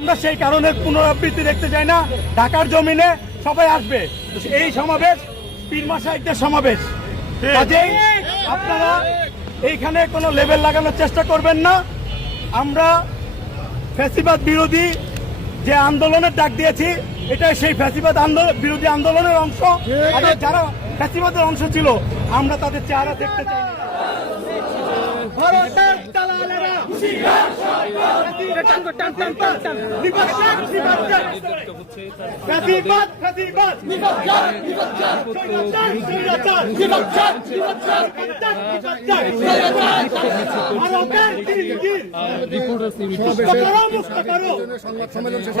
আমরা সেই কারণে পুনরাবৃত্তি দেখতে চাই না। ঢাকার জমিনে সবাই আসবে। এই সমাবেশ পীরমা সাহিত্যের সমাবেশ। কাজেই আপনারা এইখানে কোনো লেভেল লাগানোর চেষ্টা করবেন না। আমরা ফ্যাসিবাদ বিরোধী যে আন্দোলনের ডাক দিয়েছি, এটাই সেই ফ্যাসিবাদ আন্দোলন বিরোধী আন্দোলনের অংশ। যারা ফ্যাসিবাদের অংশ ছিল, আমরা তাদের চেহারা দেখতে চাই না। সংবাদ সম্মেলন শেষে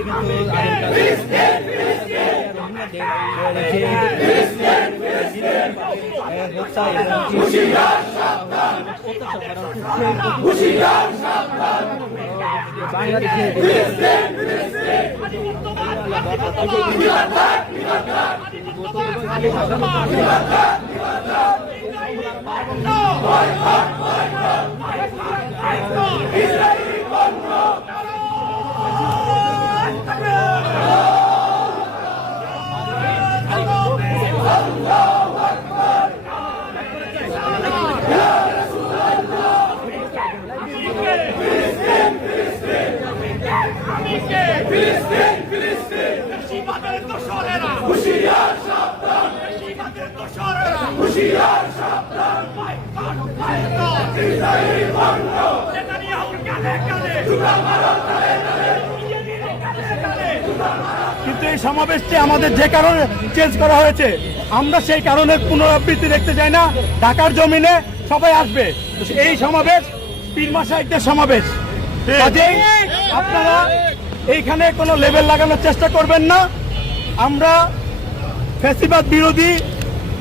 কিন্তু হত্যা এবং বাংলাদেশে গত কিন্তু এই সমাবেশটি আমাদের যে কারণে চেঞ্জ করা হয়েছে আমরা সেই কারণে পুনরাবৃত্তি দেখতে চাই না। ঢাকার জমিনে সবাই আসবে। এই সমাবেশ পীরমা সাহিত্যের সমাবেশ। কাজেই আপনারা এইখানে কোনো লেভেল লাগানোর চেষ্টা করবেন না আমরা ফ্যাসিবাদ বিরোধী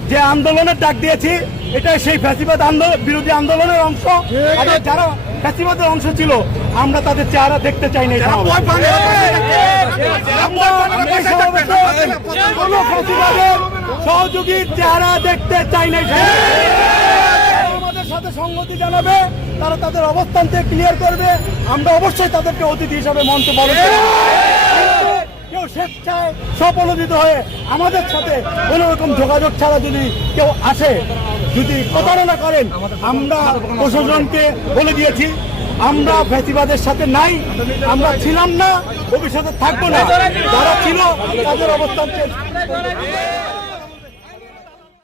যে আন্দোলনের ডাক দিয়েছি এটাই সেই ফ্যাসিবাদ আন্দোলন বিরোধী আন্দোলনের অংশ যারা ফ্যাসিবাদের অংশ ছিল আমরা তাদের চেহারা দেখতে চাই না কোনো ফ্যাসিবাদের সহযোগীর চেহারা দেখতে চাই না আমাদের সাথে সংগতি জানাবে তারা তাদের অবস্থানকে ক্লিয়ার করবে। আমরা অবশ্যই তাদেরকে অতিথি হিসাবে মঞ্চে করব। কেউ স্বেচ্ছায় স্বপ্রণোদিত হয়ে আমাদের সাথে কোন রকম যোগাযোগ ছাড়া যদি কেউ আসে, যদি প্রতারণা করেন, আমরা প্রশাসনকে বলে দিয়েছি, আমরা ফ্যাসিবাদের সাথে নাই, আমরা ছিলাম না, ভবিষ্যতে থাকব না। যারা ছিল, তাদের অবস্থান